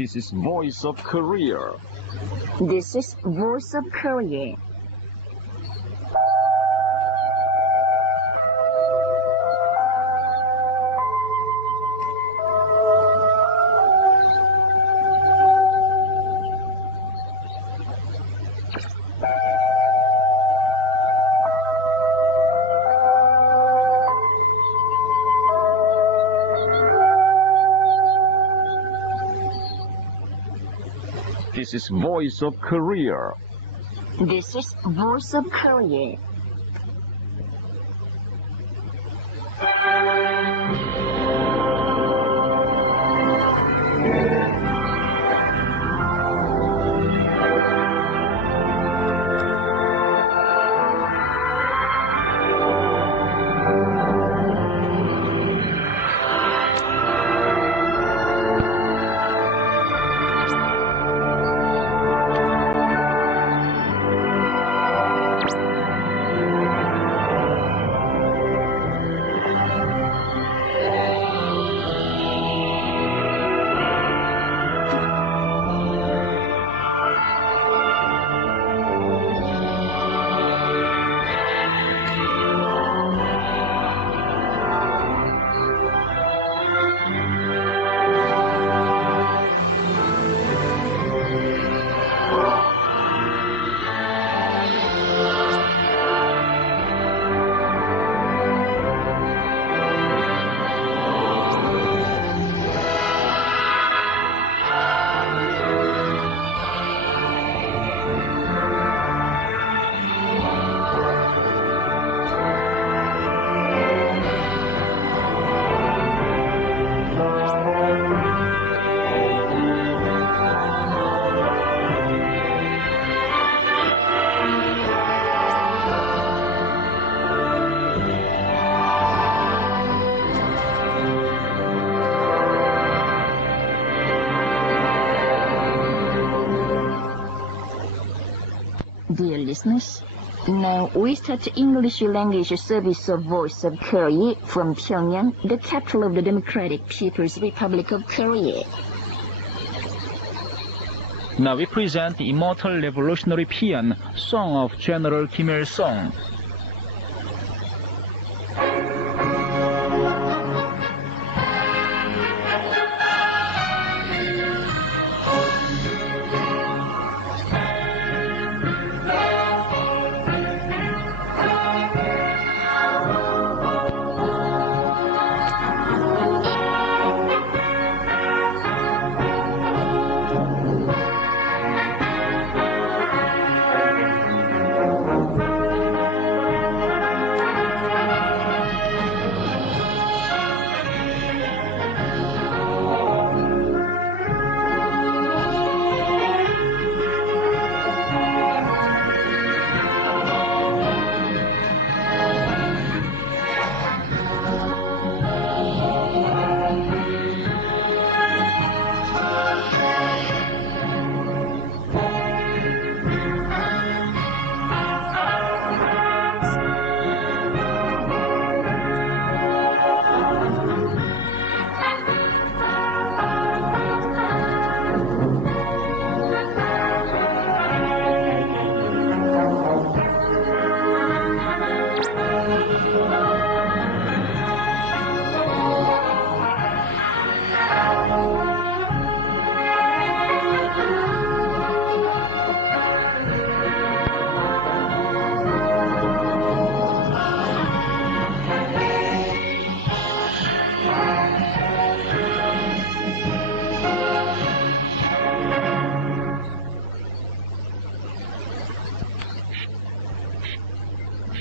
This is Voice of Korea. This is Voice of Korea. This is Voice of Korea. This is Voice of Korea. Dear listeners, now we start the English language service of Voice of Korea from Pyongyang, the capital of the Democratic People's Republic of Korea. Now we present the immortal revolutionary paean, Song of General Kim Il-sung.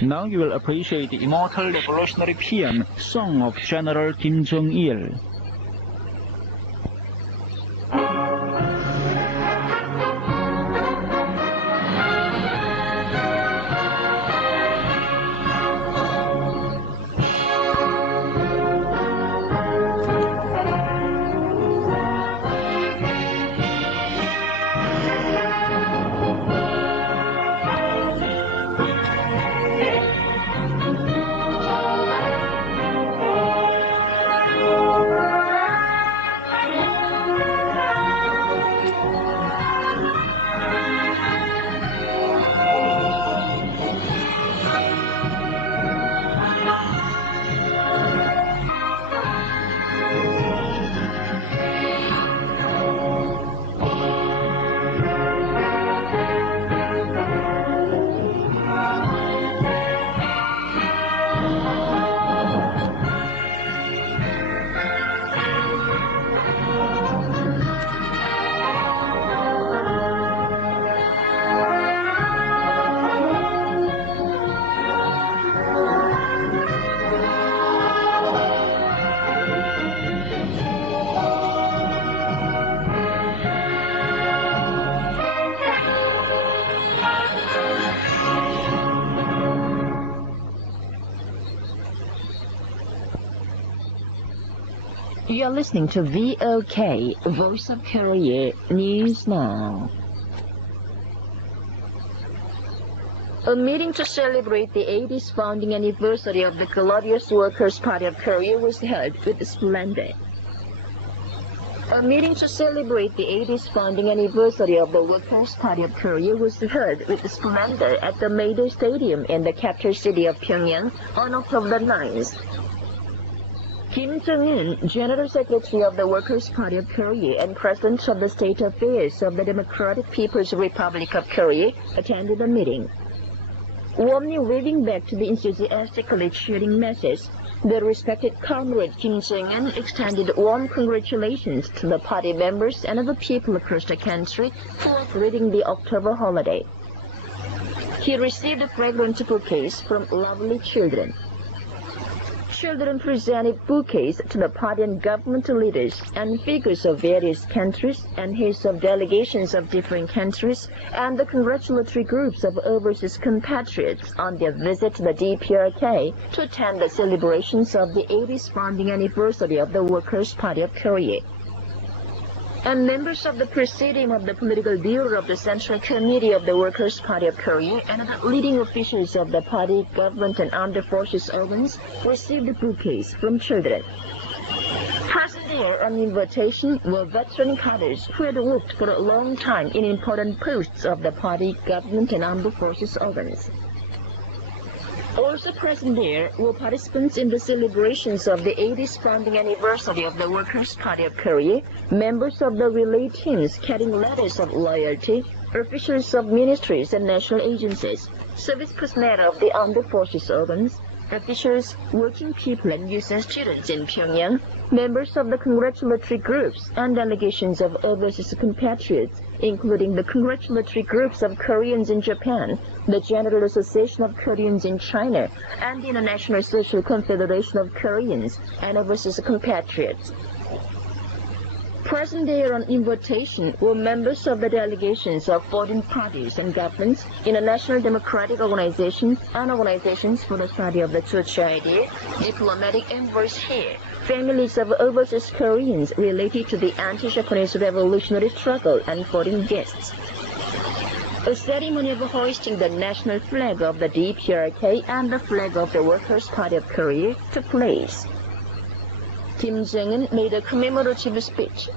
Now you will appreciate the immortal revolutionary paean, Song of General Kim Jong-il. You are listening to VOK, Voice of Korea, News Now. A meeting to celebrate the 80th founding anniversary of the glorious Workers' Party of Korea was held with splendor. A meeting to celebrate the 80th founding anniversary of the Workers' Party of Korea was held with splendor at the Mayday Stadium in the capital city of Pyongyang on October 9th. Kim Jong-un, General Secretary of the Workers' Party of Korea and President of the State Affairs of the Democratic People's Republic of Korea, attended the meeting. Warmly waving back to the enthusiastically cheering masses, the respected comrade Kim Jong-un extended warm congratulations to the party members and the people across the country for greeting the October holiday. He received fragrant bouquets from lovely children. Children presented bouquets to the party and government leaders and figures of various countries and heads of delegations of different countries and the congratulatory groups of overseas compatriots on their visit to the DPRK to attend the celebrations of the 80th founding anniversary of the Workers' Party of Korea. And members of the Presidium of the Political Bureau of the Central Committee of the Workers' Party of Korea and the leading officials of the party, government, and armed forces organs received bouquets from children. Present there on invitation were veteran cadres who had worked for a long time in important posts of the party, government, and armed forces organs. Also present there were participants in the celebrations of the 80th founding anniversary of the Workers' Party of Korea, members of the relay teams carrying letters of loyalty, officials of ministries and national agencies, service personnel of the armed forces organs, officials, working people and youth and students in Pyongyang, members of the congratulatory groups and delegations of overseas compatriots, including the congratulatory groups of Koreans in Japan, the General Association of Koreans in China, and the International Social Confederation of Koreans and overseas compatriots. Present there on invitation were members of the delegations of foreign parties and governments, international democratic organizations, and organizations for the study of the Juche idea, diplomatic envoys here, families of overseas Koreans related to the anti-Japanese revolutionary struggle, and foreign guests. A ceremony of hoisting the national flag of the DPRK and the flag of the Workers' Party of Korea took place. Kim Jong-un made a commemorative speech.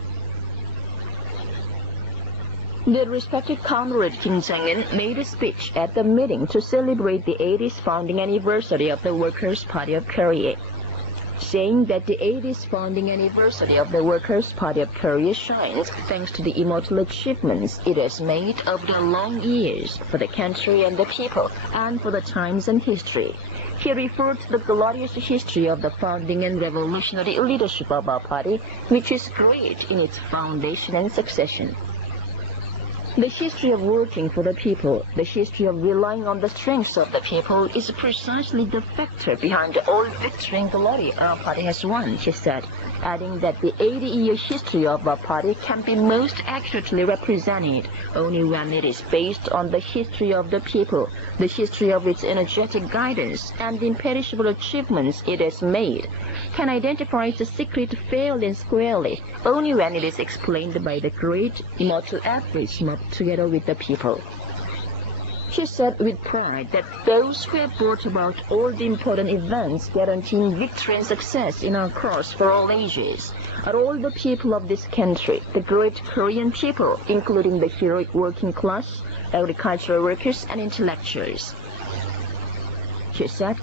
The respected comrade Kim Jong-un made a speech at the meeting to celebrate the 80th founding anniversary of the Workers' Party of Korea, saying that the 80th founding anniversary of the Workers' Party of Korea shines thanks to the immortal achievements it has made over the long years for the country and the people, and for the times and history. He referred to the glorious history of the founding and revolutionary leadership of our party, which is great in its foundation and succession. The history of working for the people, the history of relying on the strength of the people, is precisely the factor behind all victory and glory our party has won, he said, adding that the 80-year history of our party can be most accurately represented only when it is based on the history of the people, the history of its energetic guidance, and the imperishable achievements it has made, can identify its secret fairly and squarely only when it is explained by the great immortal efforts made together with the people. She said with pride that those who have brought about all the important events guaranteeing victory and success in our cause for all ages are all the people of this country, the great Korean people, including the heroic working class, agricultural workers, and intellectuals. She said,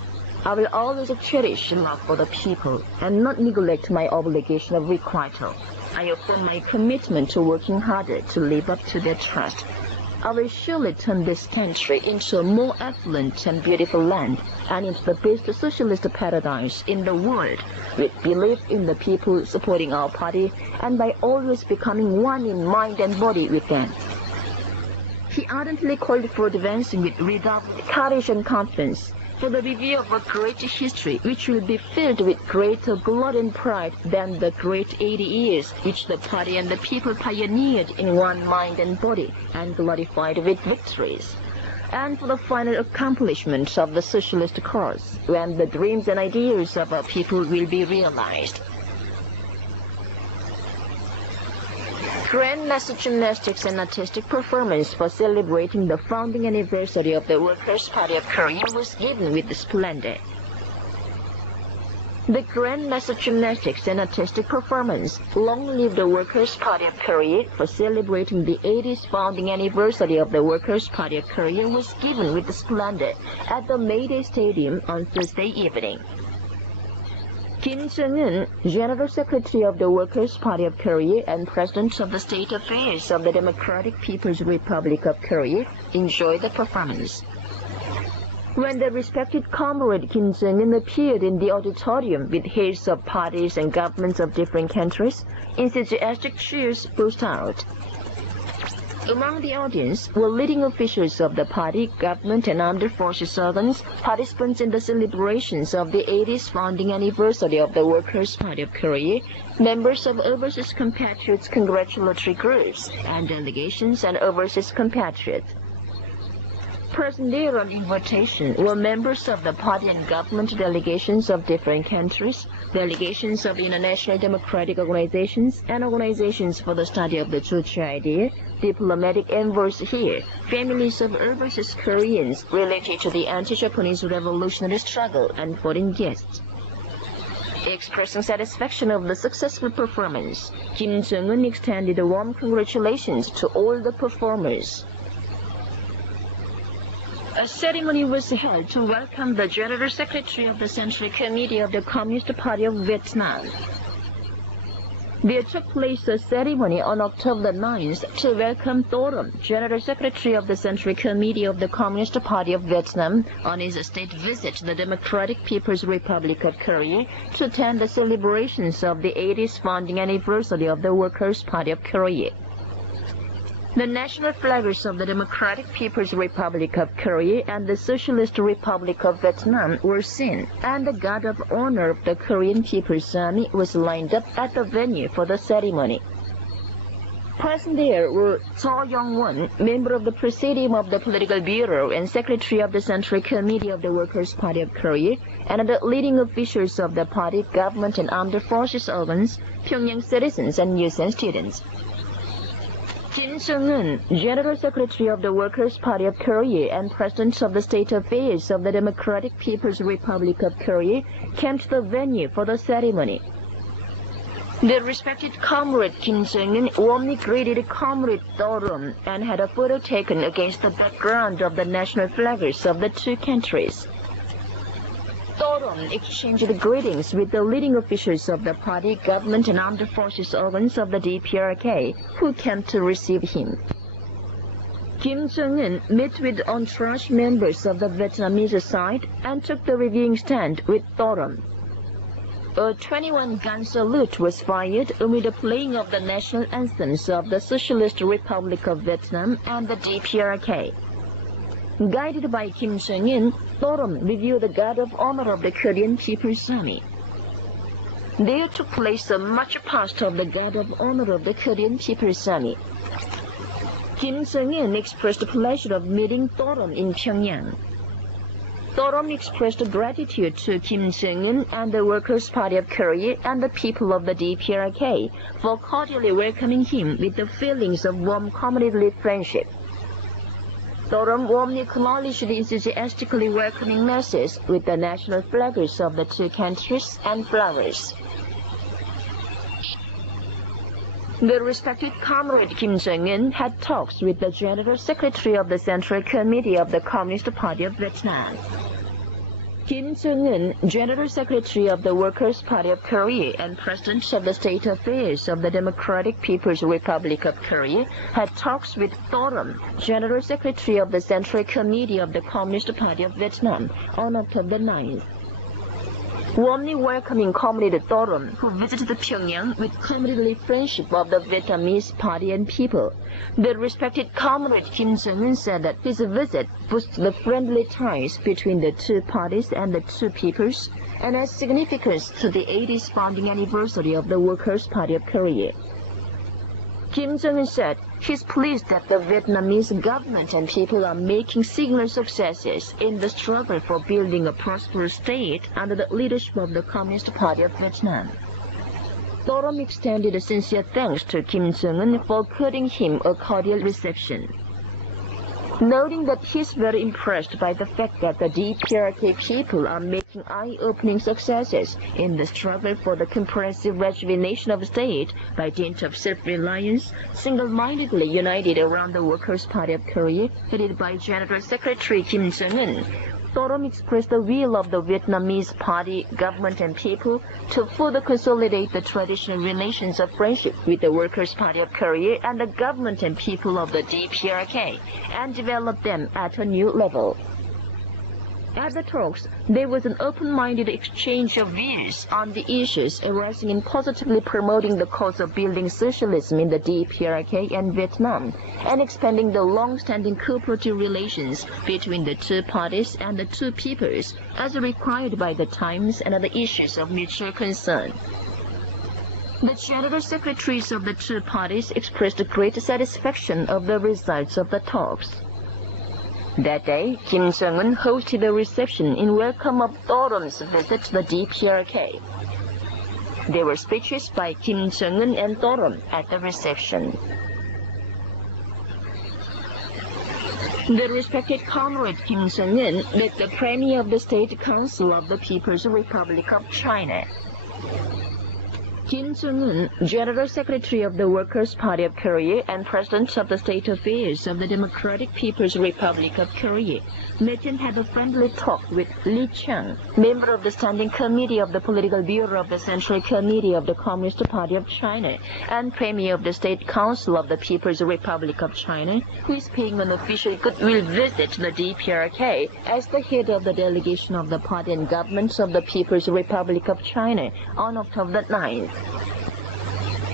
I will always cherish love for the people and not neglect my obligation of requital. I affirm my commitment to working harder to live up to their trust. I will surely turn this country into a more affluent and beautiful land and into the best socialist paradise in the world, with belief in the people supporting our party and by always becoming one in mind and body with them. He ardently called for advancing with redoubled courage and confidence, for the review of a great history which will be filled with greater glory and pride than the great 80 years which the party and the people pioneered in one mind and body and glorified with victories, and for the final accomplishment of the socialist cause when the dreams and ideals of our people will be realized. grand mass gymnastics and artistic performance for celebrating the founding anniversary of the Workers' Party of Korea was given with splendor. The grand mass gymnastics and artistic performance, Long Live the Workers' Party of Korea, for celebrating the 80th founding anniversary of the Workers' Party of Korea was given with splendor at the Mayday Stadium on Thursday evening. Kim Jong-un, General Secretary of the Workers' Party of Korea and President of the State Affairs of the Democratic People's Republic of Korea, enjoyed the performance. When the respected comrade Kim Jong-un appeared in the auditorium with heads of parties and governments of different countries, enthusiastic cheers burst out. Among the audience were leading officials of the party, government, and armed forces organs, participants in the celebrations of the 80th founding anniversary of the Workers' Party of Korea, members of overseas compatriots' congratulatory groups, and delegations and overseas compatriots. Present there on invitation were members of the party and government delegations of different countries, delegations of international democratic organizations, and organizations for the study of the Juche idea, diplomatic envoys here, families of overseas Koreans related to the anti-Japanese revolutionary struggle, and foreign guests. Expressing satisfaction of the successful performance, Kim Jong-un extended warm congratulations to all the performers. A ceremony was held to welcome the General Secretary of the Central Committee of the Communist Party of Vietnam. There took place a ceremony on October 9th to welcome Thorom, General Secretary of the Central Committee of the Communist Party of Vietnam, on his state visit to the Democratic People's Republic of Korea to attend the celebrations of the 80th founding anniversary of the Workers' Party of Korea. The national flags of the Democratic People's Republic of Korea and the Socialist Republic of Vietnam were seen, and the Guard of Honor of the Korean People's Army was lined up at the venue for the ceremony. Present there were Cho Young-won, member of the Presidium of the Political Bureau and Secretary of the Central Committee of the Workers' Party of Korea, and the leading officials of the party, government, and armed forces organs, Pyongyang citizens, and youth and students. Kim Jong-un, General Secretary of the Workers' Party of Korea and President of the State Affairs of the Democratic People's Republic of Korea, came to the venue for the ceremony. The respected comrade Kim Jong-un warmly greeted comrade Thorom and had a photo taken against the background of the national flags of the two countries. Thorom exchanged greetings with the leading officials of the party, government, and armed forces organs of the DPRK, who came to receive him. Kim Jong-un met with entourage members of the Vietnamese side and took the reviewing stand with Thorom. A 21-gun salute was fired amid the playing of the national anthems of the Socialist Republic of Vietnam and the DPRK. Guided by Kim Jong-un, Thorom reviewed the Guard of Honor of the Korean People's Army. There took place a march past of the Guard of Honor of the Korean People's Army. Kim Jong-un expressed pleasure of meeting Thorom in Pyongyang. Thorom expressed gratitude to Kim Jong-un and the Workers' Party of Korea and the people of the DPRK for cordially welcoming him with the feelings of warm comradely friendship. Thorom warmly acknowledged the enthusiastically welcoming masses with the national flags of the two countries and flowers. The respected comrade Kim Jong-un had talks with the General Secretary of the Central Committee of the Communist Party of Vietnam. Kim Jong-un, General Secretary of the Workers' Party of Korea and President of the State Affairs of the Democratic People's Republic of Korea, had talks with Thorom, General Secretary of the Central Committee of the Communist Party of Vietnam, on October 9th. Warmly welcoming comrade Thorom, who visited Pyongyang with comradely friendship of the Vietnamese party and people, the respected comrade Kim Jong-un said that his visit boosted the friendly ties between the two parties and the two peoples, and has significance to the 80th founding anniversary of the Workers' Party of Korea. Kim Jong-un said he is pleased that the Vietnamese government and people are making signal successes in the struggle for building a prosperous state under the leadership of the Communist Party of Vietnam. Thorum extended sincere thanks to Kim Jong-un for according him a cordial reception, noting that he's very impressed by the fact that the DPRK people are making eye-opening successes in the struggle for the comprehensive rejuvenation of the state by dint of self-reliance, single-mindedly united around the Workers' Party of Korea, headed by General Secretary Kim Jong-un. Thorum expressed the will of the Vietnamese party, government and people to further consolidate the traditional relations of friendship with the Workers' Party of Korea and the government and people of the DPRK, and develop them at a new level. At the talks, there was an open-minded exchange of views on the issues arising in positively promoting the cause of building socialism in the DPRK and Vietnam, and expanding the long-standing cooperative relations between the two parties and the two peoples, as required by the times and other issues of mutual concern. The General Secretaries of the two parties expressed great satisfaction of the results of the talks. That day, Kim Jong-un hosted a reception in welcome of Thorum's visit to the DPRK. There were speeches by Kim Jong-un and Thorum at the reception. The respected comrade Kim Jong-un met the Premier of the State Council of the People's Republic of China. Kim Jong-un, General Secretary of the Workers' Party of Korea and President of the State Affairs of the Democratic People's Republic of Korea, met and had a friendly talk with Li Chang, member of the Standing Committee of the Political Bureau of the Central Committee of the Communist Party of China, and Premier of the State Council of the People's Republic of China, who is paying an official goodwill visit to the DPRK as the head of the delegation of the party and government of the People's Republic of China on October 9th.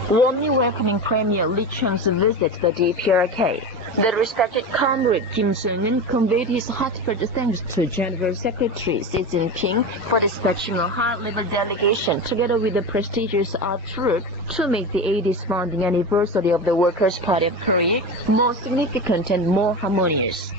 Warmly welcoming Premier Li Chang's visit to the DPRK, the respected comrade Kim Jong-un conveyed his heartfelt thanks to General Secretary Xi Jinping for dispatching a high-level delegation together with the prestigious artwork to make the 80th founding anniversary of the Workers' Party of Korea more significant and more harmonious.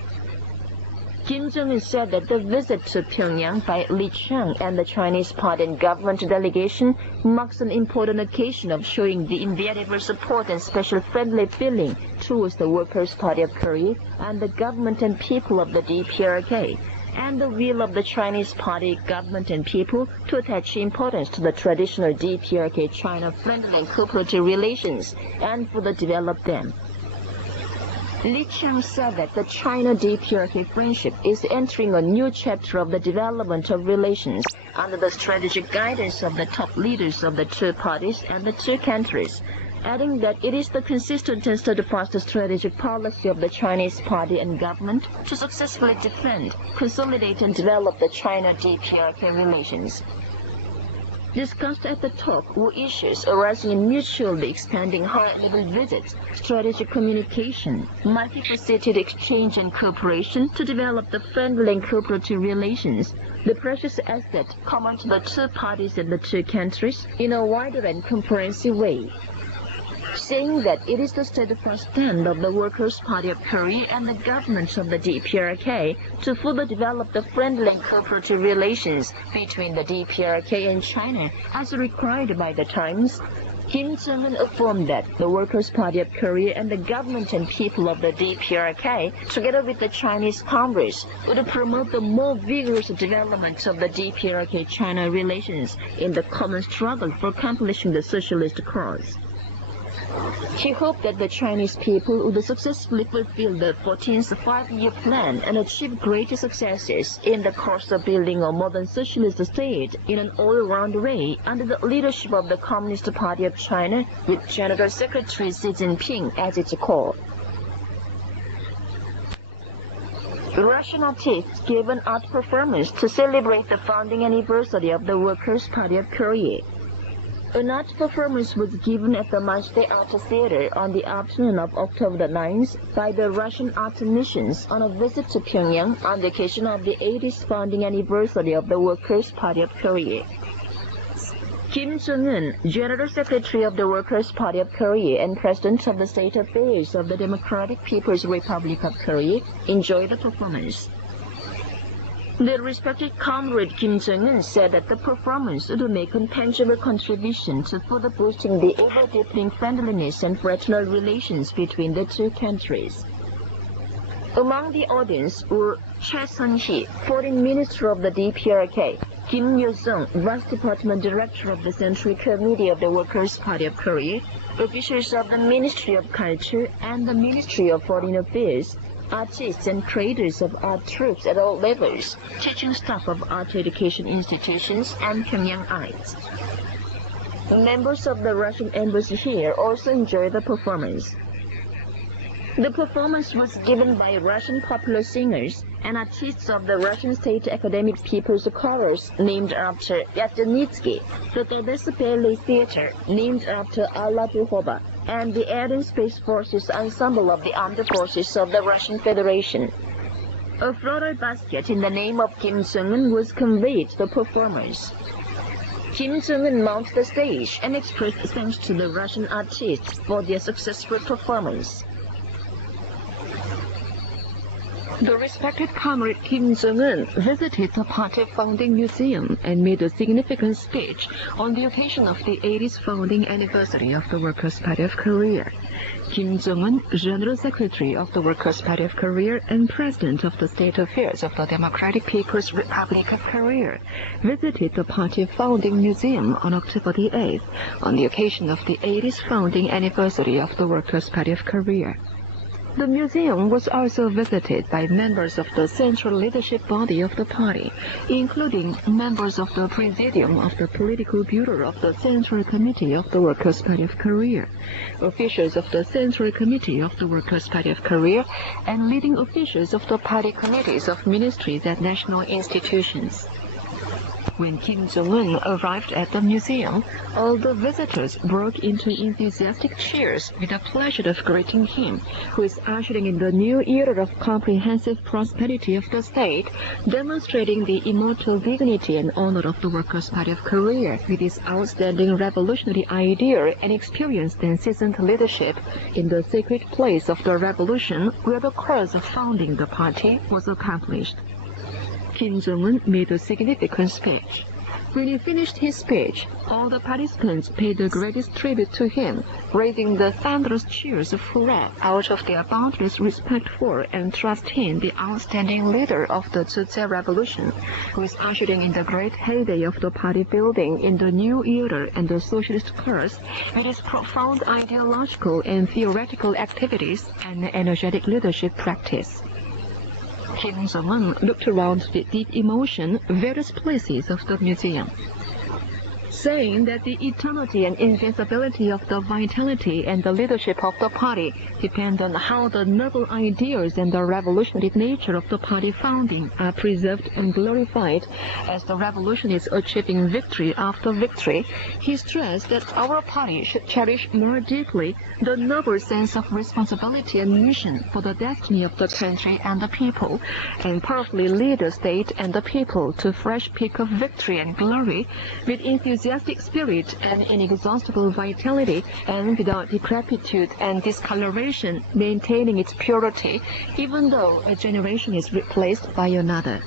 Kim Jong-un said that the visit to Pyongyang by Li Chang and the Chinese party and government delegation marks an important occasion of showing the invariable support and special friendly feeling towards the Workers' Party of Korea and the government and people of the DPRK, and the will of the Chinese party, government and people to attach importance to the traditional DPRK-China friendly and cooperative relations and further develop them. Li Chang said that the China-DPRK friendship is entering a new chapter of the development of relations under the strategic guidance of the top leaders of the two parties and the two countries, adding that it is the consistent and steadfast strategic policy of the Chinese party and government to successfully defend, consolidate and develop the China-DPRK relations. Discussed at the talk were issues arising in mutually expanding high-level visits, strategic communication, multifaceted exchange and cooperation to develop the friendly and cooperative relations, the precious asset common to the two parties and the two countries, in a wider and comprehensive way, saying that it is the steadfast stand of the Workers' Party of Korea and the government of the DPRK to further develop the friendly and cooperative relations between the DPRK and China as required by the times. Kim Jong-un affirmed that the Workers' Party of Korea and the government and people of the DPRK, together with the Chinese Congress, would promote the more vigorous development of the DPRK-China relations in the common struggle for accomplishing the socialist cause. He hoped that the Chinese people would successfully fulfill the 14th five-year plan and achieve greater successes in the course of building a modern socialist state in an all-round way under the leadership of the Communist Party of China with General Secretary Xi Jinping as its core. Russian artists gave an art performance to celebrate the founding anniversary of the Workers' Party of Korea. An art performance was given at the Mansday Art Theater on the afternoon of October 9th by the Russian art missions on a visit to Pyongyang on the occasion of the 80th founding anniversary of the Workers' Party of Korea. Kim Jong-un, General Secretary of the Workers' Party of Korea and President of the State Affairs of the Democratic People's Republic of Korea, enjoyed the performance. The respected comrade Kim Jong-un said that the performance would make a tangible contribution to further boosting the ever-deepening friendliness and fraternal relations between the two countries. Among the audience were Choi Sun-hee, Foreign Minister of the DPRK, Kim Yo-sung, Vice Department Director of the Central Committee of the Workers' Party of Korea, officials of the Ministry of Culture and the Ministry of Foreign Affairs, artists and creators of art troupes at all levels, teaching staff of art education institutions, and Pyongyang-ites. Members of the Russian embassy here also enjoyed the performance. The performance was given by Russian popular singers and artists of the Russian State Academic People's Chorus, named after Yasenitsky, the Todesa Ballet Theater, named after Alla Duhova, and the Air and Space Forces Ensemble of the Armed Forces of the Russian Federation. A floral basket in the name of Kim Jong-un was conveyed to the performers. Kim Jong-un mounted the stage and expressed thanks to the Russian artists for their successful performance. The respected comrade Kim Jong-un visited the party founding museum and made a significant speech on the occasion of the 80th founding anniversary of the Workers' Party of Korea. Kim Jong-un, General Secretary of the Workers' Party of Korea and President of the State Affairs of the Democratic People's Republic of Korea, visited the party founding museum on October the 8th on the occasion of the 80th founding anniversary of the Workers' Party of Korea. The museum was also visited by members of the central leadership body of the party, including members of the Presidium of the Political Bureau of the Central Committee of the Workers' Party of Korea, officials of the Central Committee of the Workers' Party of Korea, and leading officials of the party committees of ministries and national institutions. When Kim Jong-un arrived at the museum, all the visitors broke into enthusiastic cheers with the pleasure of greeting him, who is ushering in the new era of comprehensive prosperity of the state, demonstrating the immortal dignity and honor of the Workers' Party of Korea with its outstanding revolutionary idea and experienced and seasoned leadership in the sacred place of the revolution where the cause of founding the party was accomplished. Kim Jong-un made a significant speech. When he finished his speech, all the participants paid the greatest tribute to him, raising the thunderous cheers of hurrah out of their boundless respect for and trust in the outstanding leader of the Juche revolution, who is ushering in the great heyday of the party building in the new era and the socialist cause with its profound ideological and theoretical activities and energetic leadership practice. Kim Jong-un looked around with deep emotion various places of the museum, saying that the eternity and invincibility of the vitality and the leadership of the party depend on how the noble ideas and the revolutionary nature of the party founding are preserved and glorified as the revolution is achieving victory after victory. He stressed that our party should cherish more deeply the noble sense of responsibility and mission for the destiny of the country and the people, and powerfully lead the state and the people to fresh peak of victory and glory with enthusiastic spirit and inexhaustible vitality, and without decrepitude and discoloration, maintaining its purity even though a generation is replaced by another.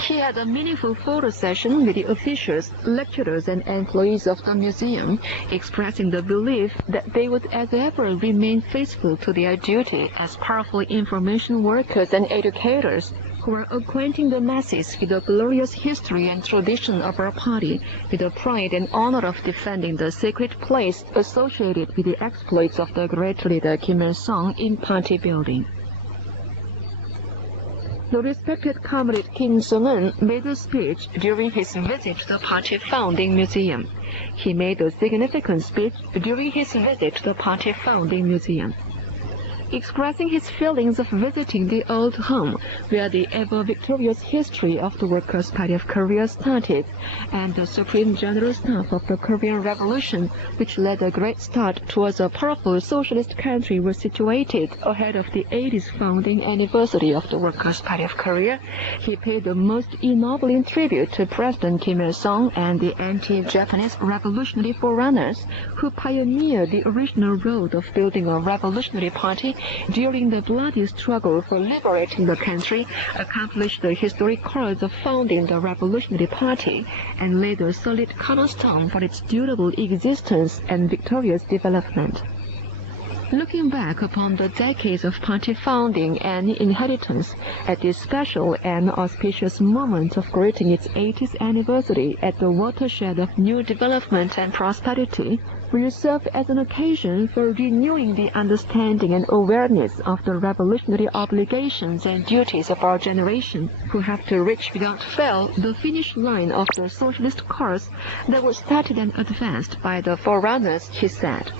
He had a meaningful photo session with the officials, lecturers, and employees of the museum, expressing the belief that they would as ever remain faithful to their duty as powerful information workers and educators who are acquainting the masses with the glorious history and tradition of our party, with the pride and honor of defending the sacred place associated with the exploits of the great leader Kim Il-sung in party building. The respected comrade Kim Jong-un made a speech during his visit to the party founding museum. He made a significant speech during his visit to the party founding museum, expressing his feelings of visiting the old home where the ever-victorious history of the Workers' Party of Korea started, and the Supreme General Staff of the Korean Revolution, which led a great start towards a powerful socialist country, was situated ahead of the 80th founding anniversary of the Workers' Party of Korea. He paid the most ennobling tribute to President Kim Il-sung and the anti-Japanese revolutionary forerunners who pioneered the original road of building a revolutionary party during the bloody struggle for liberating the country, accomplished the historic course of founding the Revolutionary Party, and laid a solid cornerstone for its durable existence and victorious development. Looking back upon the decades of party founding and inheritance, at this special and auspicious moment of greeting its 80th anniversary at the watershed of new development and prosperity, will serve as an occasion for renewing the understanding and awareness of the revolutionary obligations and duties of our generation, who have to reach without fail the finish line of the socialist course that was started and advanced by the forerunners, he said.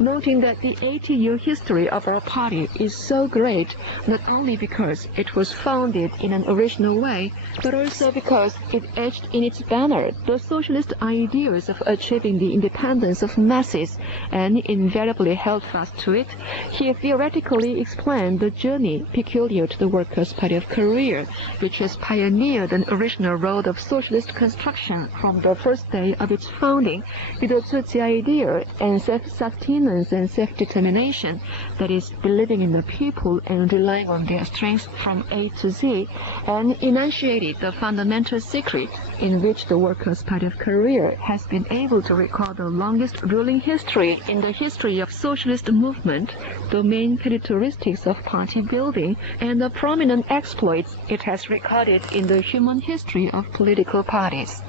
Noting that the 80-year history of our party is so great not only because it was founded in an original way, but also because it etched in its banner the socialist ideals of achieving the independence of masses and invariably held fast to it, he theoretically explained the journey peculiar to the Workers' Party of Korea, which has pioneered an original road of socialist construction from the first day of its founding with the ruZZia idea and self-sustenance and self-determination, that is, believing in the people and relying on their strength from A to Z, and enunciated the fundamental secret in which the Workers' Party of Korea has been able to record the longest ruling history in the history of socialist movement, the main characteristics of party building, and the prominent exploits it has recorded in the human history of political parties.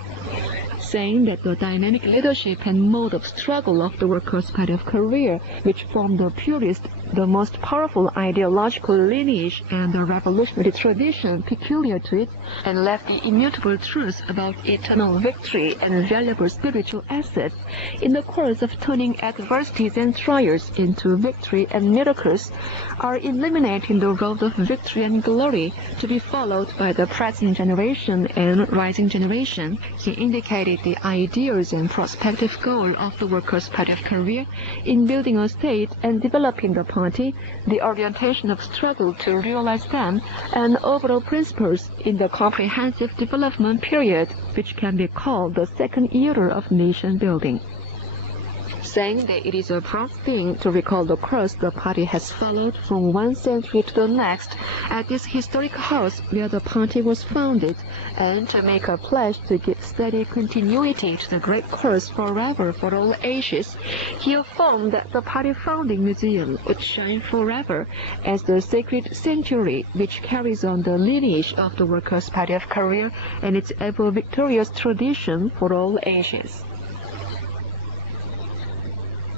Saying that the dynamic leadership and mode of struggle of the Workers' Party of Korea, which form the purest, the most powerful ideological lineage and the revolutionary tradition peculiar to it, and left the immutable truth about eternal victory and valuable spiritual assets in the course of turning adversities and trials into victory and miracles, are illuminating the road of victory and glory to be followed by the present generation and rising generation. He indicated the ideals and prospective goal of the Workers' Party of Korea in building a state and developing the party, the orientation of struggle to realize them, and overall principles in the comprehensive development period, which can be called the second era of nation building. Saying that it is a proud thing to recall the course the party has followed from one century to the next at this historic house where the party was founded, and to make a pledge to give steady continuity to the great course forever for all ages, he affirmed that the party founding museum would shine forever as the sacred sanctuary which carries on the lineage of the Workers' Party of Korea and its ever victorious tradition for all ages.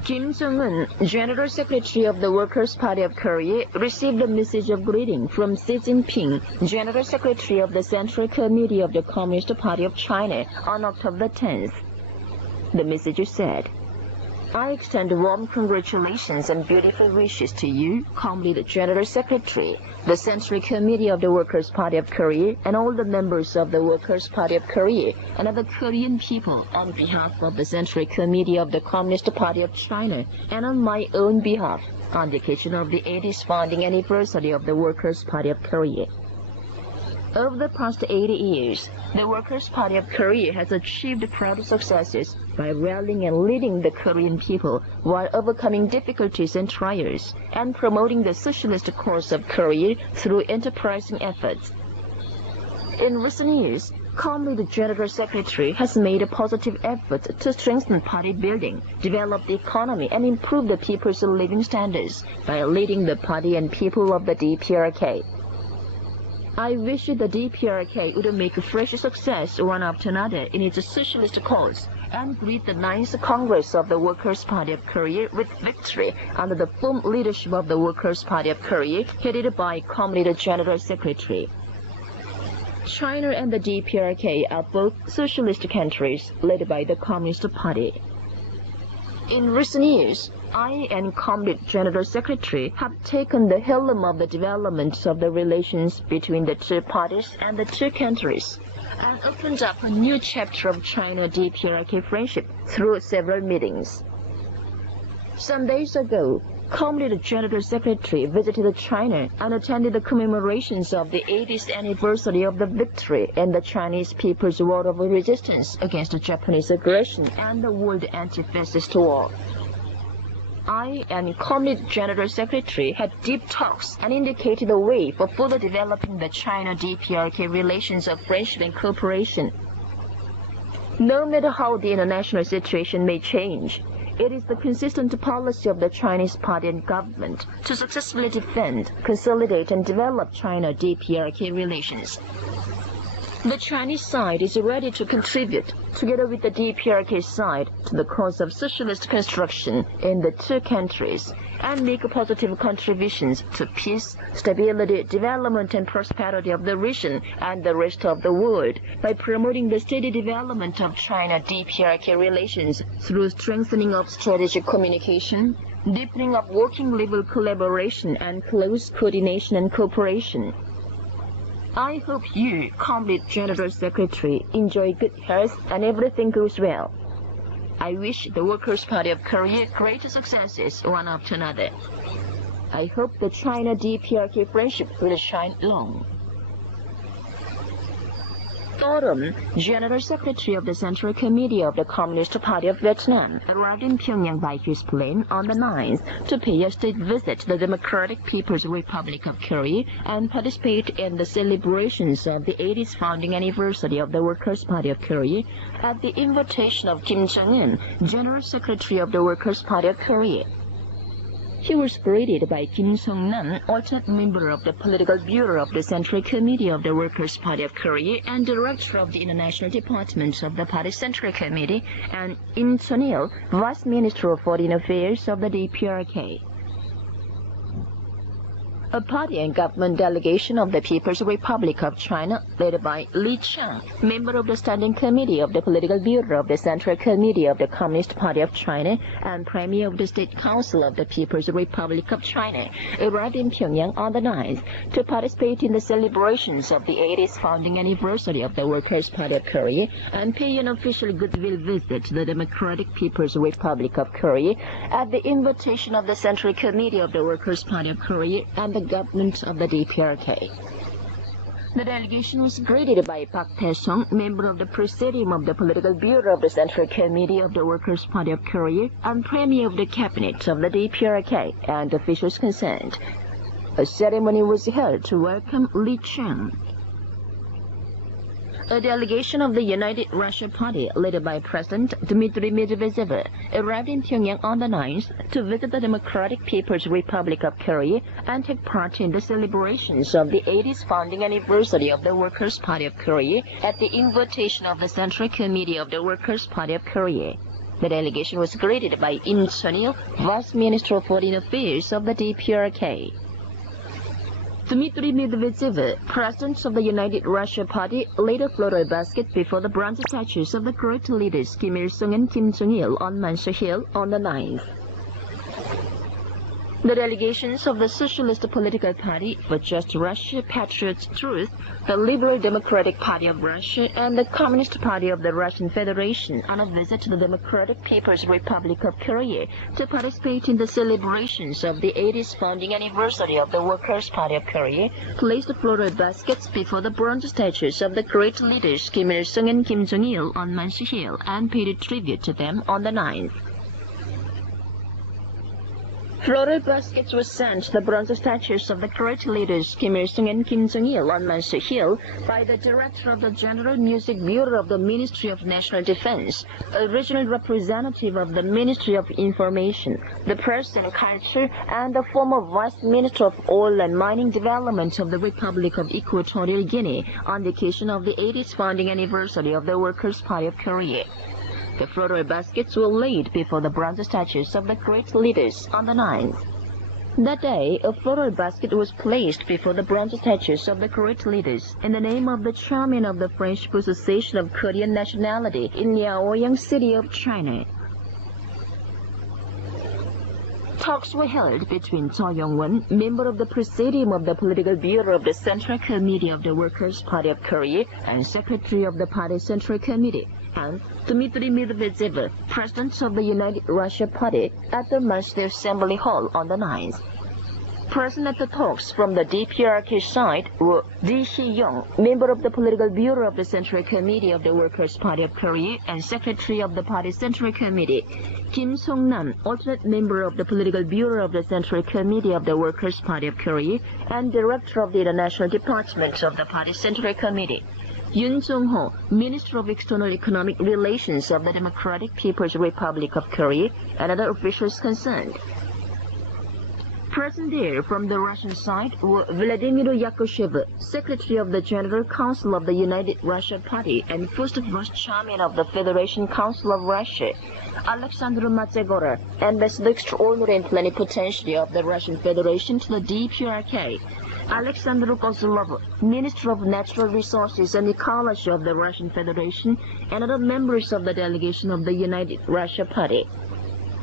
Kim Jong-un, General Secretary of the Workers' Party of Korea, received a message of greeting from Xi Jinping, General Secretary of the Central Committee of the Communist Party of China, on October 10th. The message said, "I extend warm congratulations and beautiful wishes to you, complete General Secretary, the Central Committee of the Workers' Party of Korea, and all the members of the Workers' Party of Korea, and other Korean people, on behalf of the Central Committee of the Communist Party of China, and on my own behalf, on the occasion of the 80th founding anniversary of the Workers' Party of Korea." Over the past 80 years, the Workers' Party of Korea has achieved proud successes by rallying and leading the Korean people while overcoming difficulties and trials, and promoting the socialist course of Korea through enterprising efforts. In recent years, calmly the General Secretary has made a positive effort to strengthen party building, develop the economy, and improve the people's living standards by leading the party and people of the DPRK. I wish the DPRK would make a fresh success one after another in its socialist cause, and greet the 9th Congress of the Workers' Party of Korea with victory under the firm leadership of the Workers' Party of Korea, headed by Communist General Secretary. China and the DPRK are both socialist countries led by the Communist Party. In recent years, I and Communist General Secretary have taken the helm of the development of the relations between the two parties and the two countries, and opened up a new chapter of China-DPRK friendship through several meetings. Some days ago, Communist General Secretary visited China and attended the commemorations of the 80th anniversary of the victory in the Chinese People's War of Resistance against Japanese aggression and the World Anti-Fascist War. I and Communist General Secretary had deep talks and indicated the way for further developing the China-DPRK relations of friendship and cooperation. No matter how the international situation may change, it is the consistent policy of the Chinese party and government to successfully defend, consolidate, and develop China-DPRK relations. The Chinese side is ready to contribute, together with the DPRK side, to the cause of socialist construction in the two countries and make positive contributions to peace, stability, development, and prosperity of the region and the rest of the world by promoting the steady development of China-DPRK relations through strengthening of strategic communication, deepening of working-level collaboration, and close coordination and cooperation. I hope you, Communist General Secretary, enjoy good health and everything goes well. I wish the Workers' Party of Korea great successes one after another. I hope the China-DPRK friendship will shine long. Autumn, General Secretary of the Central Committee of the Communist Party of Vietnam arrived in Pyongyang by his plane on the 9th to pay a state visit to the Democratic People's Republic of Korea and participate in the celebrations of the 80th founding anniversary of the Workers' Party of Korea at the invitation of Kim Jong-un, General Secretary of the Workers' Party of Korea. He was greeted by Kim Song-nam, alternate member of the Political Bureau of the Central Committee of the Workers' Party of Korea and Director of the International Department of the Party Central Committee, and Im Chon-il, Vice Minister of Foreign Affairs of the DPRK. A party and government delegation of the People's Republic of China, led by Li Chang, member of the Standing Committee of the Political Bureau of the Central Committee of the Communist Party of China and Premier of the State Council of the People's Republic of China, arrived in Pyongyang on the 9th to participate in the celebrations of the 80th founding anniversary of the Workers' Party of Korea and pay an official goodwill visit to the Democratic People's Republic of Korea at the invitation of the Central Committee of the Workers' Party of Korea and the government of the DPRK. The delegation was greeted by Park Tae-sung, member of the Presidium of the Political Bureau of the Central Committee of the Workers' Party of Korea and Premier of the Cabinet of the DPRK and officials concerned. A ceremony was held to welcome Li Chang. A delegation of the United Russia Party, led by President Dmitry Medvedev, arrived in Pyongyang on the 9th to visit the Democratic People's Republic of Korea and take part in the celebrations of the 80th founding anniversary of the Workers' Party of Korea at the invitation of the Central Committee of the Workers' Party of Korea. The delegation was greeted by Im Chon-il, Vice Minister of Foreign Affairs of the DPRK. Dmitry Medvedev, President of the United Russia Party, laid a floral basket before the bronze statues of the great leaders Kim Il-sung and Kim Jong-il on Mansu Hill on the 9th. The delegations of the Socialist Political Party for Just Russia, Patriots Truth, the Liberal Democratic Party of Russia, and the Communist Party of the Russian Federation on a visit to the Democratic People's Republic of Korea to participate in the celebrations of the 80th founding anniversary of the Workers' Party of Korea, placed floral baskets before the bronze statues of the great leaders Kim Il-sung and Kim Jong-il on Mansu Hill and paid tribute to them on the 9th. Floral baskets were sent to the bronze statues of the great leaders Kim Il-sung and Kim Jong-il on Mansu Hill by the Director of the General Music Bureau of the Ministry of National Defense, a regional representative of the Ministry of Information, the Press and Culture, and the former Vice Minister of Oil and Mining Development of the Republic of Equatorial Guinea on the occasion of the 80th founding anniversary of the Workers' Party of Korea. The floral baskets were laid before the bronze statues of the great leaders on the 9th. That day, a floral basket was placed before the bronze statues of the great leaders in the name of the chairman of the Friendship Association of Korean Nationality in Liaoyang City of China. Talks were held between Cho Yong-won, member of the Presidium of the Political Bureau of the Central Committee of the Workers' Party of Korea and Secretary of the Party Central Committee, and Dmitry Medvedev, President of the United Russia Party, at the Mansu Assembly Hall on the 9th. Present at the talks from the DPRK side were Jong, member of the Political Bureau of the Central Committee of the Workers' Party of Korea and Secretary of the Party's Central Committee, Kim Song-nam, alternate member of the Political Bureau of the Central Committee of the Workers' Party of Korea and Director of the International Department of the Party's Central Committee, Yoon Jong-ho, Minister of External Economic Relations of the Democratic People's Republic of Korea, and other officials concerned. Present there from the Russian side were Vladimir Yakushev, Secretary of the General Council of the United Russia Party and first Vice Chairman of the Federation Council of Russia, Alexander Matsegora, Ambassador Extraordinary and Plenipotentiary of the Russian Federation to the DPRK, Alexander Kozlov, Minister of Natural Resources and Ecology of the Russian Federation, and other members of the delegation of the United Russia Party.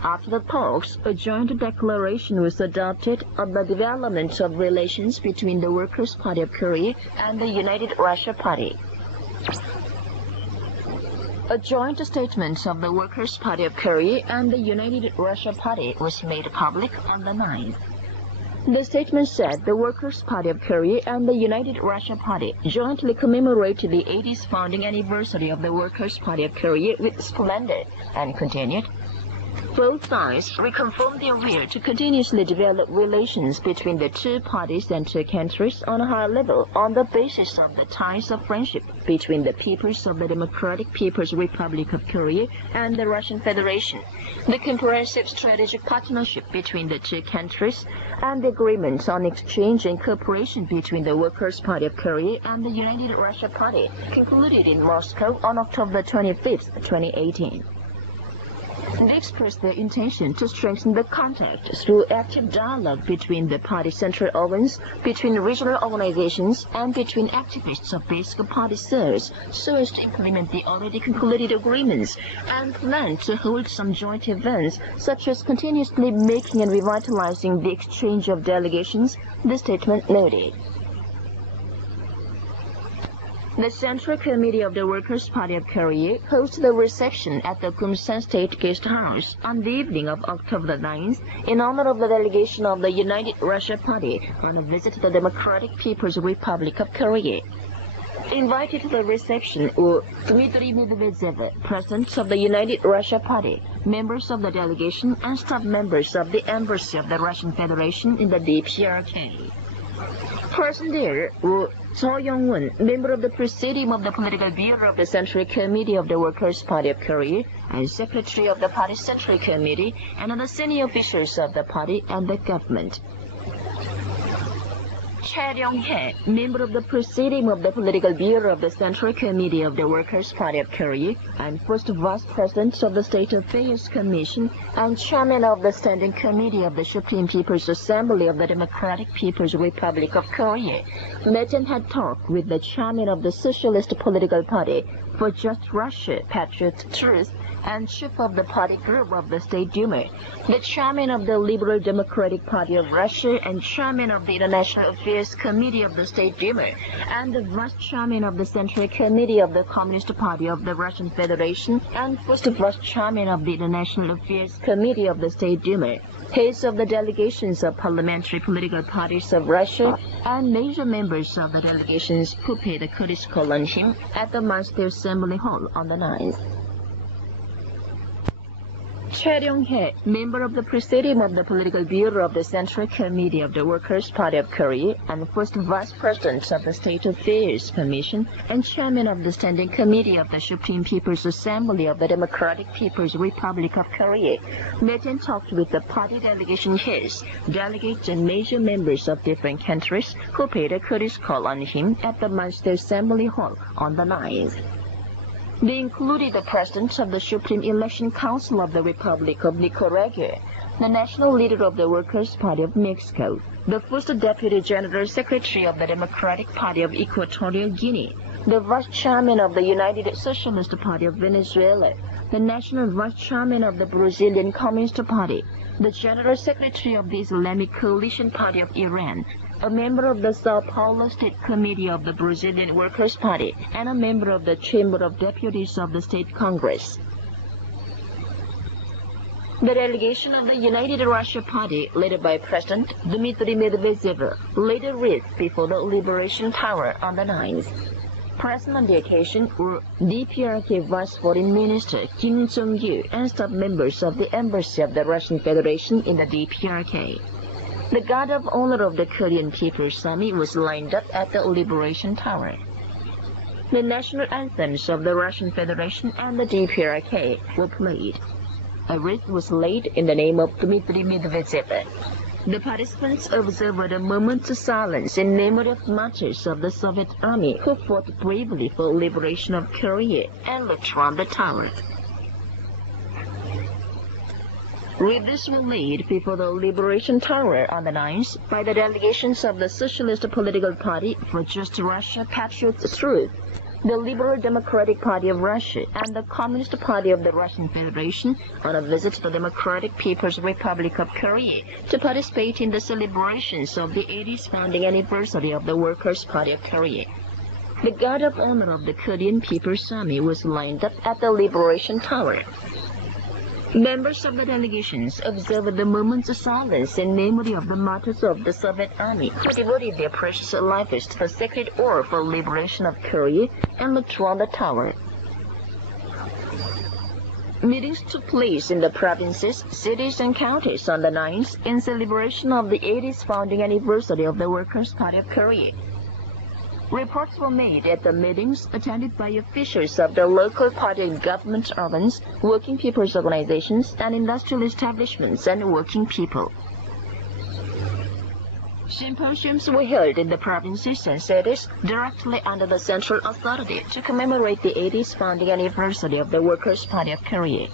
After the talks, a joint declaration was adopted on the development of relations between the Workers' Party of Korea and the United Russia Party. A joint statement of the Workers' Party of Korea and the United Russia Party was made public on the 9th. The statement said the Workers' Party of Korea and the United Russia Party jointly commemorated the 80th founding anniversary of the Workers' Party of Korea with splendor, and continued, both sides reconfirmed their will to continuously develop relations between the two parties and two countries on a higher level on the basis of the ties of friendship between the peoples of the Democratic People's Republic of Korea and the Russian Federation, the comprehensive strategic partnership between the two countries, and the agreement on exchange and cooperation between the Workers' Party of Korea and the United Russia Party, concluded in Moscow on October 25, 2018. They expressed their intention to strengthen the contact through active dialogue between the party central organs, between regional organizations, and between activists of basic party cells, so as to implement the already concluded agreements, and plan to hold some joint events, such as continuously making and revitalizing the exchange of delegations, the statement noted. The Central Committee of the Workers' Party of Korea hosted a reception at the Kumsan State Guest House on the evening of October 9th in honor of the delegation of the United Russia Party on a visit to the Democratic People's Republic of Korea. Invited to the reception were Dmitry Medvedev, President of the United Russia Party, members of the delegation, and staff members of the Embassy of the Russian Federation in the DPRK. Present there were Cho Young-won, member of the Presidium of the Political Bureau of the Central Committee of the Workers' Party of Korea and Secretary of the Party's Central Committee, and other senior officials of the party and the government. Cha Ryong-hae, member of the Presidium of the Political Bureau of the Central Committee of the Workers' Party of Korea and first Vice President of the State Affairs Commission and Chairman of the Standing Committee of the Supreme People's Assembly of the Democratic People's Republic of Korea, met and had talked with the Chairman of the Socialist Political Party for Just Russia, Patriot Truth, and Chief of the Party Group of the State Duma, the Chairman of the Liberal Democratic Party of Russia and Chairman of the International Affairs Committee of the State Duma, and the Vice Chairman of the Central Committee of the Communist Party of the Russian Federation, and first Vice Chairman of the International Affairs Committee of the State Duma, heads of the delegations of parliamentary political parties of Russia, and major members of the delegations who paid a courteous call on him at the Master Assembly Hall on the 9th. Cha Ryong-hae, member of the Presidium of the Political Bureau of the Central Committee of the Workers' Party of Korea and first Vice President of the State Affairs Commission and Chairman of the Standing Committee of the Supreme People's Assembly of the Democratic People's Republic of Korea, met and talked with the party delegation heads, delegates and major members of different countries who paid a courteous call on him at the Master Assembly Hall on the 9th. They included the President of the Supreme Election Council of the Republic of Nicaragua, the National Leader of the Workers' Party of Mexico, the First Deputy General Secretary of the Democratic Party of Equatorial Guinea, the Vice Chairman of the United Socialist Party of Venezuela, the National Vice Chairman of the Brazilian Communist Party, the General Secretary of the Islamic Coalition Party of Iran, a member of the Sao Paulo State Committee of the Brazilian Workers' Party, and a member of the Chamber of Deputies of the State Congress. The delegation of the United Russia Party, led by President Dmitry Medvedev, laid a wreath before the Liberation Tower on the 9th. Present on the occasion were DPRK Vice Foreign Minister Kim Jong and staff members of the Embassy of the Russian Federation in the DPRK. The Guard of Honor of the Korean People's Army was lined up at the Liberation Tower. The national anthems of the Russian Federation and the DPRK were played. A wreath was laid in the name of Dmitry Medvedev. The participants observed a moment of silence in memory of martyrs of the Soviet Army who fought bravely for liberation of Korea and looked round the tower. Wreaths were laid before the Liberation Tower on the 9th by the delegations of the Socialist Political Party for Just Russia Patriots Truth, the Liberal Democratic Party of Russia, and the Communist Party of the Russian Federation on a visit to the Democratic People's Republic of Korea to participate in the celebrations of the 80th founding anniversary of the Workers' Party of Korea. The Guard of Honor of the Korean People's Army was lined up at the Liberation Tower. Members of the delegations observed the moments of silence in memory of the martyrs of the Soviet Army who devoted their precious lives to the sacred war for liberation of Korea and looked round the tower. Meetings took place in the provinces, cities, and counties on the 9th in celebration of the 80th founding anniversary of the Workers' Party of Korea. Reports were made at the meetings attended by officials of the local party and government organs, working people's organizations, and industrial establishments and working people. Symposiums were held in the provinces and cities directly under the central authority to commemorate the 80th founding anniversary of the Workers' Party of Korea.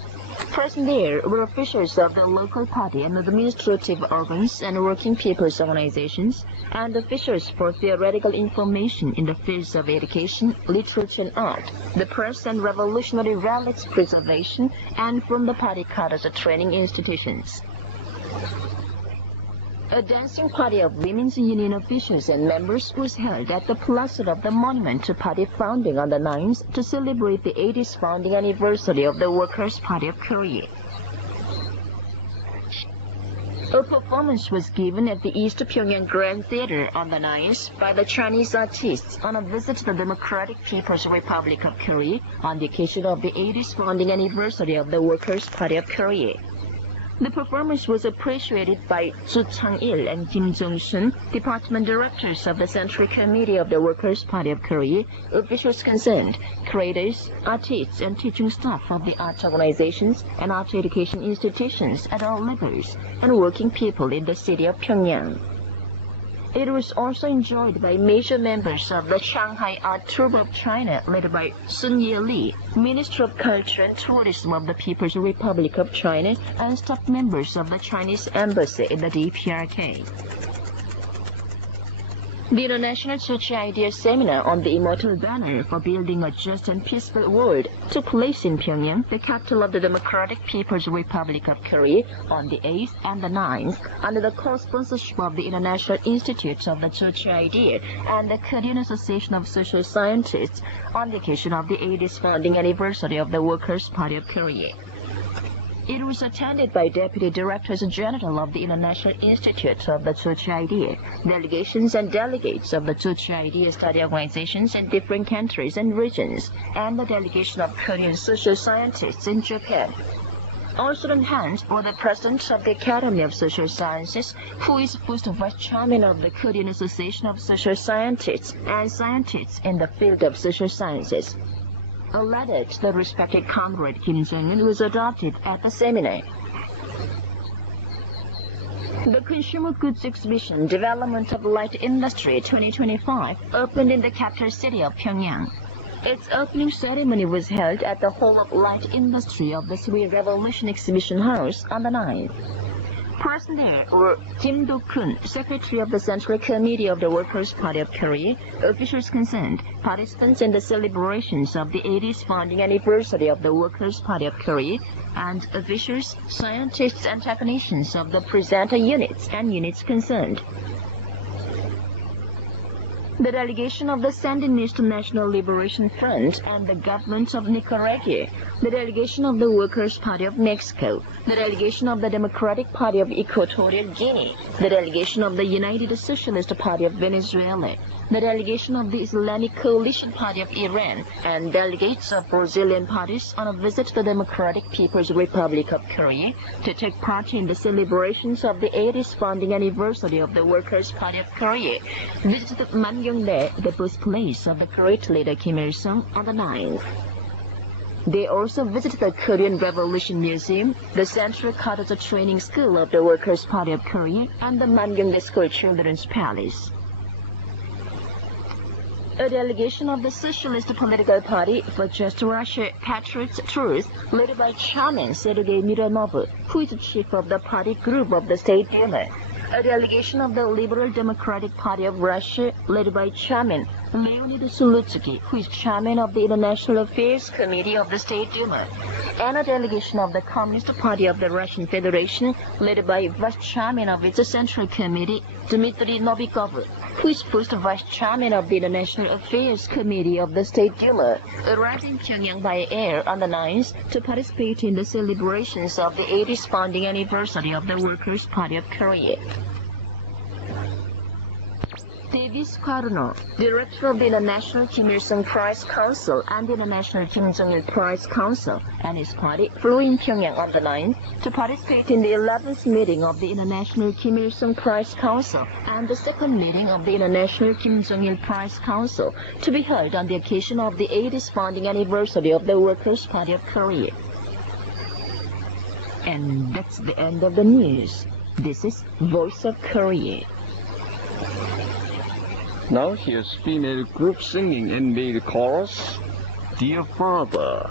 Present there were officials of the local party and administrative organs and working people's organizations, and officials for theoretical information in the fields of education, literature and art, the press and revolutionary relics preservation, and from the party kHz training institutions. A dancing party of women's union officials and members was held at the plaza of the monument to party founding on the 9th to celebrate the 80th founding anniversary of the Workers' Party of Korea. A performance was given at the East Pyongyang Grand Theater on the 9th by the Chinese artists on a visit to the Democratic People's Republic of Korea on the occasion of the 80th founding anniversary of the Workers' Party of Korea. The performance was appreciated by Juche and Kim Jong, department directors of the Central Committee of the Workers' Party of Korea, officials concerned, creators, artists, and teaching staff of the arts organizations and art education institutions at all levels, and working people in the city of Pyongyang. It was also enjoyed by major members of the Shanghai Art Troupe of China, led by Sun Ye-li, Minister of Culture and Tourism of the People's Republic of China, and staff members of the Chinese Embassy in the DPRK. The International Juche Idea Seminar on the Immortal Banner for Building a Just and Peaceful World took place in Pyongyang, the capital of the Democratic People's Republic of Korea, on the 8th and the 9th, under the co-sponsorship of the International Institute of the Juche Idea and the Korean Association of Social Scientists, on the occasion of the 80th founding anniversary of the Workers' Party of Korea. It was attended by Deputy Directors General of the International Institute of the Juche Idea, delegations and delegates of the Juche Idea study organizations in different countries and regions, and the delegation of Korean social scientists in Japan. Also on hand were the President of the Academy of Social Sciences, who is first Vice Chairman of the Korean Association of Social Scientists, and scientists in the field of social sciences. A letter to the respected comrade Kim Jong was adopted at the seminar. The Consumer Goods Exhibition Development of Light Industry 2025 opened in the capital city of Pyongyang. Its opening ceremony was held at the Hall of Light Industry of the Three Revolution Exhibition House on the 9th. Present there were Kim Do-kun, Secretary of the Central Committee of the Workers' Party of Korea, officials concerned, participants in the celebrations of the 80th founding anniversary of the Workers' Party of Korea, and officials, scientists, and technicians of the presenter units and units concerned. The delegation of the Sandinist National Liberation Front and the government of Nicaragua, the delegation of the Workers' Party of Mexico, the delegation of the Democratic Party of Equatorial Guinea, the delegation of the United Socialist Party of Venezuela, the delegation of the Islamic Coalition Party of Iran, and delegates of Brazilian parties on a visit to the Democratic People's Republic of Korea to take part in the celebrations of the 80th founding anniversary of the Workers' Party of Korea, visited Pyongyang, the birthplace of the great leader Kim Il-sung, on the 9th. They also visited the Korean Revolution Museum, the Central kHz Training School of the Workers' Party of Korea, and the Pyongyang School Children's Palace. A delegation of the Socialist Political Party for Just Russia, Patriots' Truth, led by Chairman Sergei Mironov, who is chief of the party group of the State Duma. A delegation of the Liberal Democratic Party of Russia, led by Chairman Leonid Slutsky, who is chairman of the International Affairs Committee of the State Duma, and a delegation of the Communist Party of the Russian Federation, led by Vice Chairman of its Central Committee, Dmitry Novikov, who is first Vice Chairman of the International Affairs Committee of the State Duma, arrived in Pyongyang by air on the 9th to participate in the celebrations of the 80th founding anniversary of the Workers' Party of Korea. Davis Carno, director of the International Kim Il-sung Prize Council and the International Kim Jong-il Prize Council, and his party flew in Pyongyang on the 9th to participate in the 11th meeting of the International Kim Il-sung Prize Council and the second meeting of the International Kim Jong-il Prize Council, to be held on the occasion of the 80th founding anniversary of the Workers' Party of Korea. And that's the end of the news. This is Voice of Korea. Now here's female group singing in the chorus, Dear Father.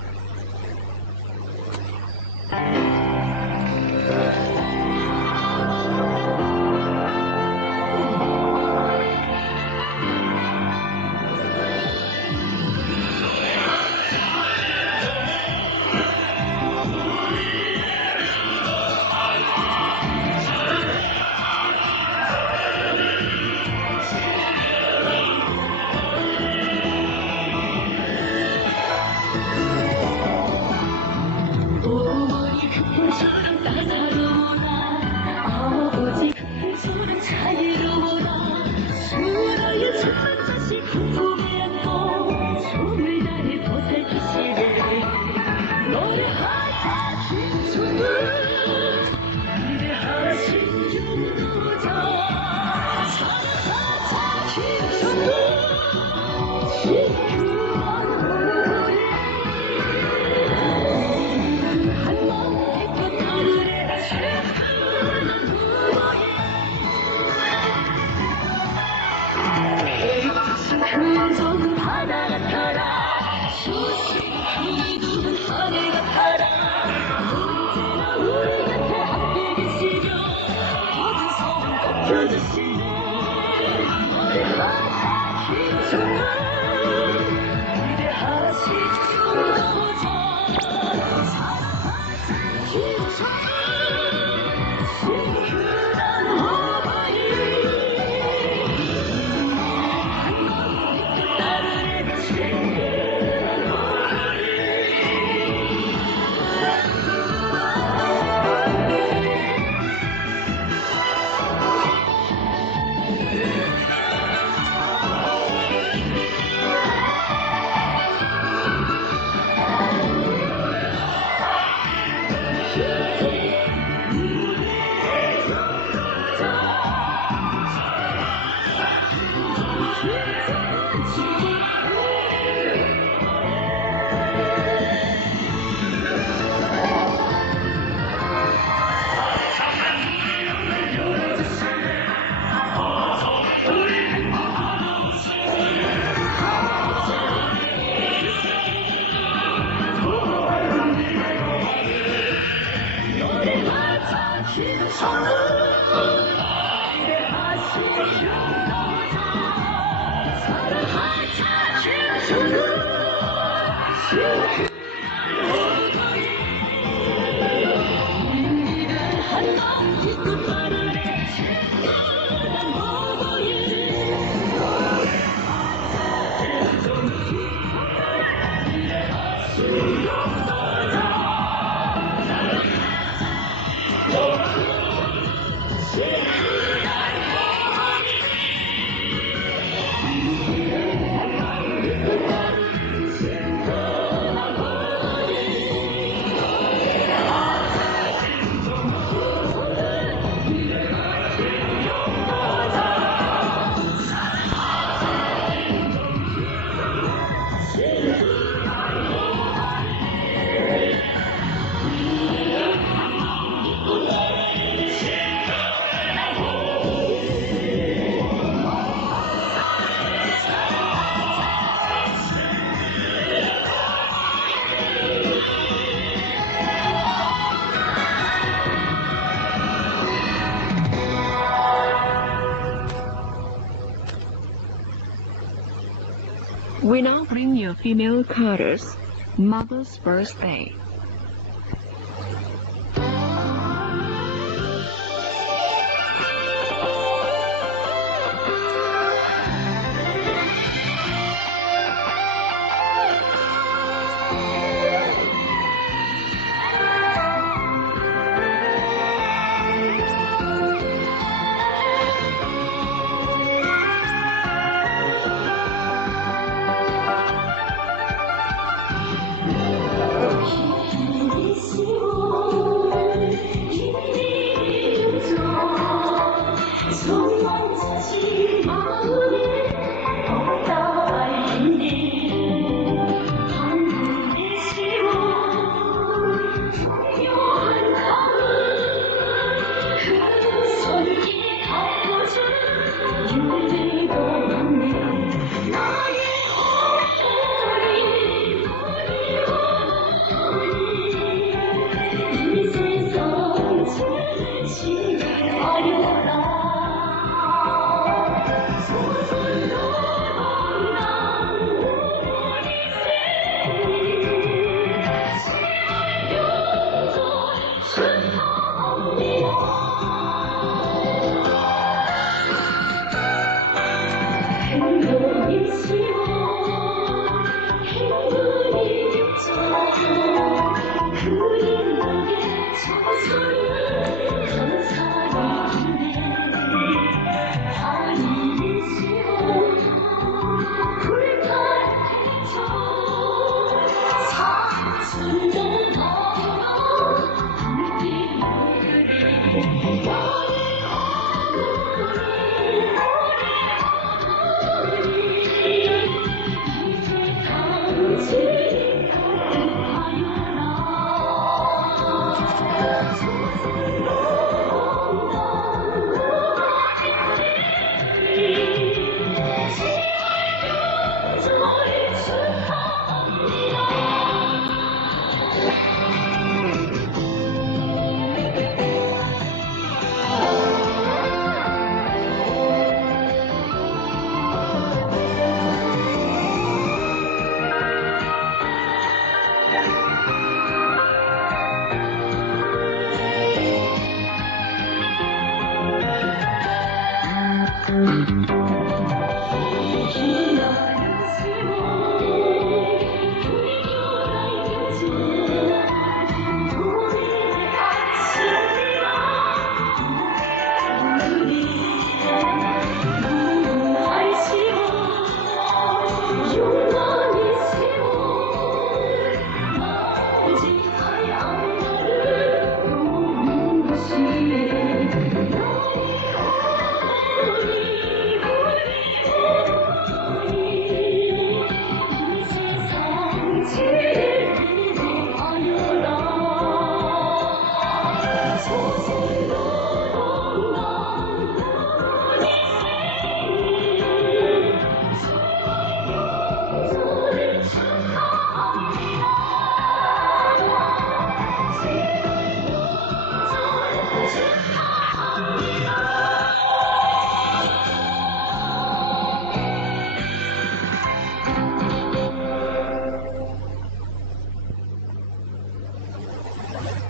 We now bring you female kHz, Mother's Birthday.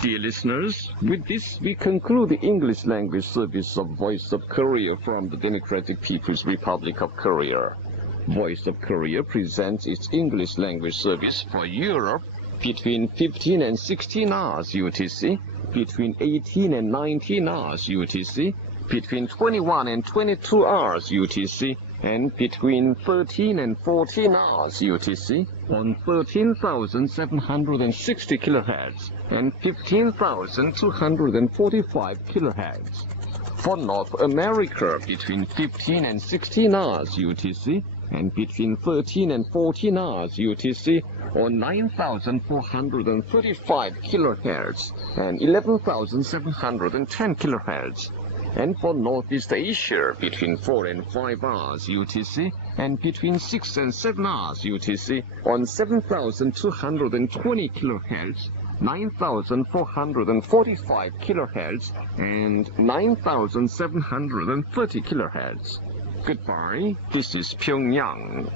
Dear listeners, with this we conclude the English language service of Voice of Korea from the Democratic People's Republic of Korea. Voice of Korea presents its English language service for Europe between 15 and 16 hours UTC, between 18 and 19 hours UTC, between 21 and 22 hours UTC, and between 13 and 14 hours UTC on 13,760 kHz and 15,245 kHz. For North America, between 15 and 16 hours UTC and between 13 and 14 hours UTC on 9,435 kHz and 11,710 kHz. And for Northeast Asia, between 4 and 5 hours UTC and between 6 and 7 hours UTC on 7,220 kHz, 9,445 kHz, and 9,730 kHz. Goodbye, this is Pyongyang.